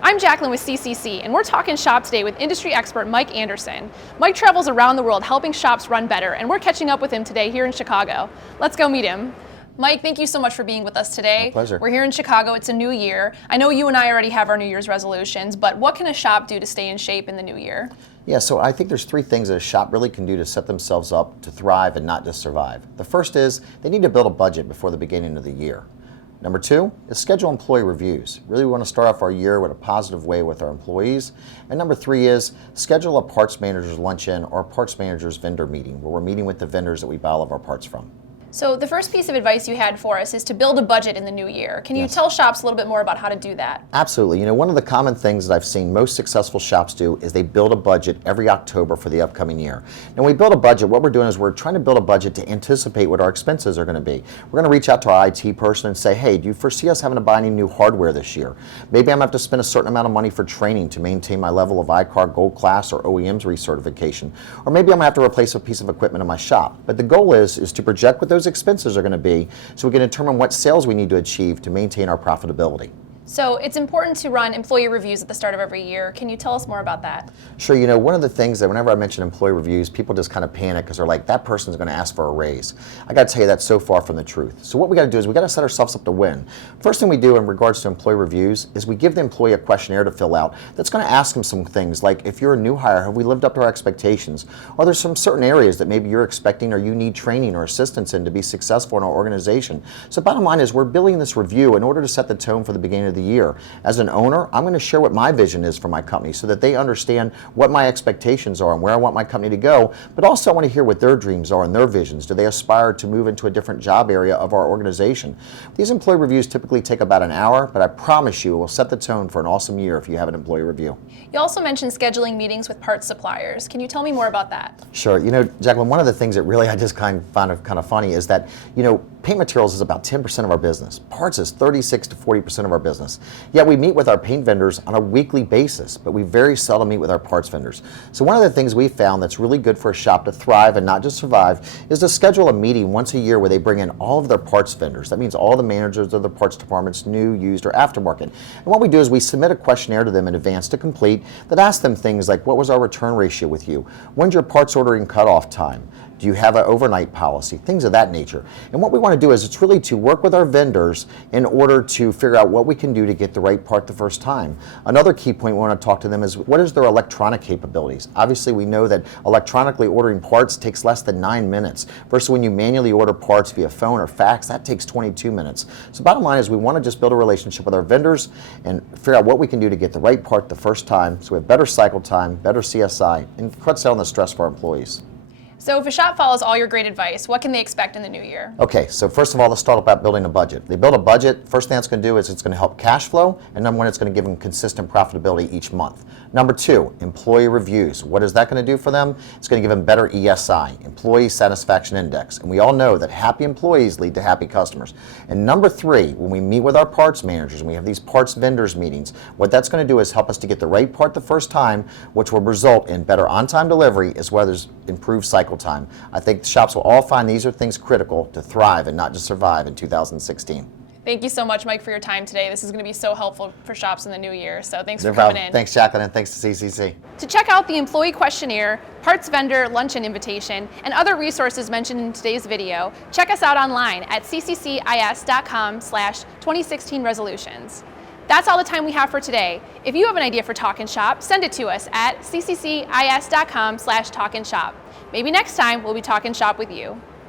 I'm Jacqueline with CCC, and we're talking shop today with industry expert Mike Anderson. Mike travels around the world helping shops run better, and we're catching up with him today here in Chicago. Let's go meet him. Mike, thank you so much for being with us today. My pleasure. We're here in Chicago. It's a new year. I know you and I already have our New Year's resolutions, but what can a shop do to stay in shape in the new year? Yeah, so I think there's three things that a shop really can do to set themselves up to thrive and not just survive. The first is they need to build a budget before the beginning of the year. Number two is schedule employee reviews. Really we want to start off our year with a positive way with our employees. And number three is schedule a parts manager's luncheon or a parts manager's vendor meeting where we're meeting with the vendors that we buy all of our parts from. So the first piece of advice you had for us is to build a budget in the new year. Can you tell shops a little bit more about how to do that? Absolutely. You know, one of the common things that I've seen most successful shops do is they build a budget every October for the upcoming year. And when we build a budget, what we're doing is we're trying to build a budget to anticipate what our expenses are going to be. We're going to reach out to our IT person and say, hey, do you foresee us having to buy any new hardware this year? Maybe I'm going to have to spend a certain amount of money for training to maintain my level of ICAR Gold Class or OEM's recertification. Or maybe I'm going to have to replace a piece of equipment in my shop. But the goal is to project what those expenses are going to be so we can determine what sales we need to achieve to maintain our profitability. So it's important to run employee reviews at the start of every year. Can you tell us more about that? Sure. You know, one of the things that whenever I mention employee reviews, people just kind of panic because they're like, that person's going to ask for a raise. I got to tell you, that's so far from the truth. So what we got to do is we got to set ourselves up to win. First thing we do in regards to employee reviews is we give the employee a questionnaire to fill out that's going to ask them some things like, if you're a new hire, have we lived up to our expectations? Are there some certain areas that maybe you're expecting or you need training or assistance in to be successful in our organization? So bottom line is we're building this review in order to set the tone for the beginning of the year. As an owner, I'm going to share what my vision is for my company so that they understand what my expectations are and where I want my company to go, but also I want to hear what their dreams are and their visions. Do they aspire to move into a different job area of our organization? These employee reviews typically take about an hour, but I promise you it will set the tone for an awesome year if you have an employee review. You also mentioned scheduling meetings with parts suppliers. Can you tell me more about that? Sure. You know, Jacqueline, one of the things that really I just find kind of funny is that, you know, paint materials is about 10% of our business. Parts is 36 to 40% of our business. Yet we meet with our paint vendors on a weekly basis, but we very seldom meet with our parts vendors. So one of the things we found that's really good for a shop to thrive and not just survive is to schedule a meeting once a year where they bring in all of their parts vendors. That means all the managers of the parts departments, new, used, or aftermarket. And what we do is we submit a questionnaire to them in advance to complete that asks them things like, what was our return ratio with you? When's your parts ordering cutoff time? Do you have an overnight policy? Things of that nature. And what we want to do is it's really to work with our vendors in order to figure out what we can do to get the right part the first time. Another key point we want to talk to them is what is their electronic capabilities? Obviously we know that electronically ordering parts takes less than 9 minutes versus when you manually order parts via phone or fax, that takes 22 minutes. So bottom line is we want to just build a relationship with our vendors and figure out what we can do to get the right part the first time so we have better cycle time, better CSI, and cuts down the stress for our employees. So if a shop follows all your great advice, what can they expect in the new year? Okay, so first of all, let's start about building a budget. They build a budget, first thing that's going to do is it's going to help cash flow, and number one, it's going to give them consistent profitability each month. Number two, employee reviews. What is that going to do for them? It's going to give them better ESI, Employee Satisfaction Index, and we all know that happy employees lead to happy customers. And number three, when we meet with our parts managers and we have these parts vendors meetings, what that's going to do is help us to get the right part the first time, which will result in better on-time delivery as well as improved cycle time. I think shops will all find these are things critical to thrive and not just survive in 2016. Thank you so much, Mike, for your time today. This is going to be so helpful for shops in the new year, so thanks for coming in. Thanks, Jacqueline, and thanks to CCC. To check out the employee questionnaire, parts vendor luncheon invitation, and other resources mentioned in today's video, check us out online at cccis.com/2016 resolutions. That's all the time we have for today. If you have an idea for Talkin' Shop, send it to us at cccis.com/talkinshop. Maybe next time we'll be talking shop with you.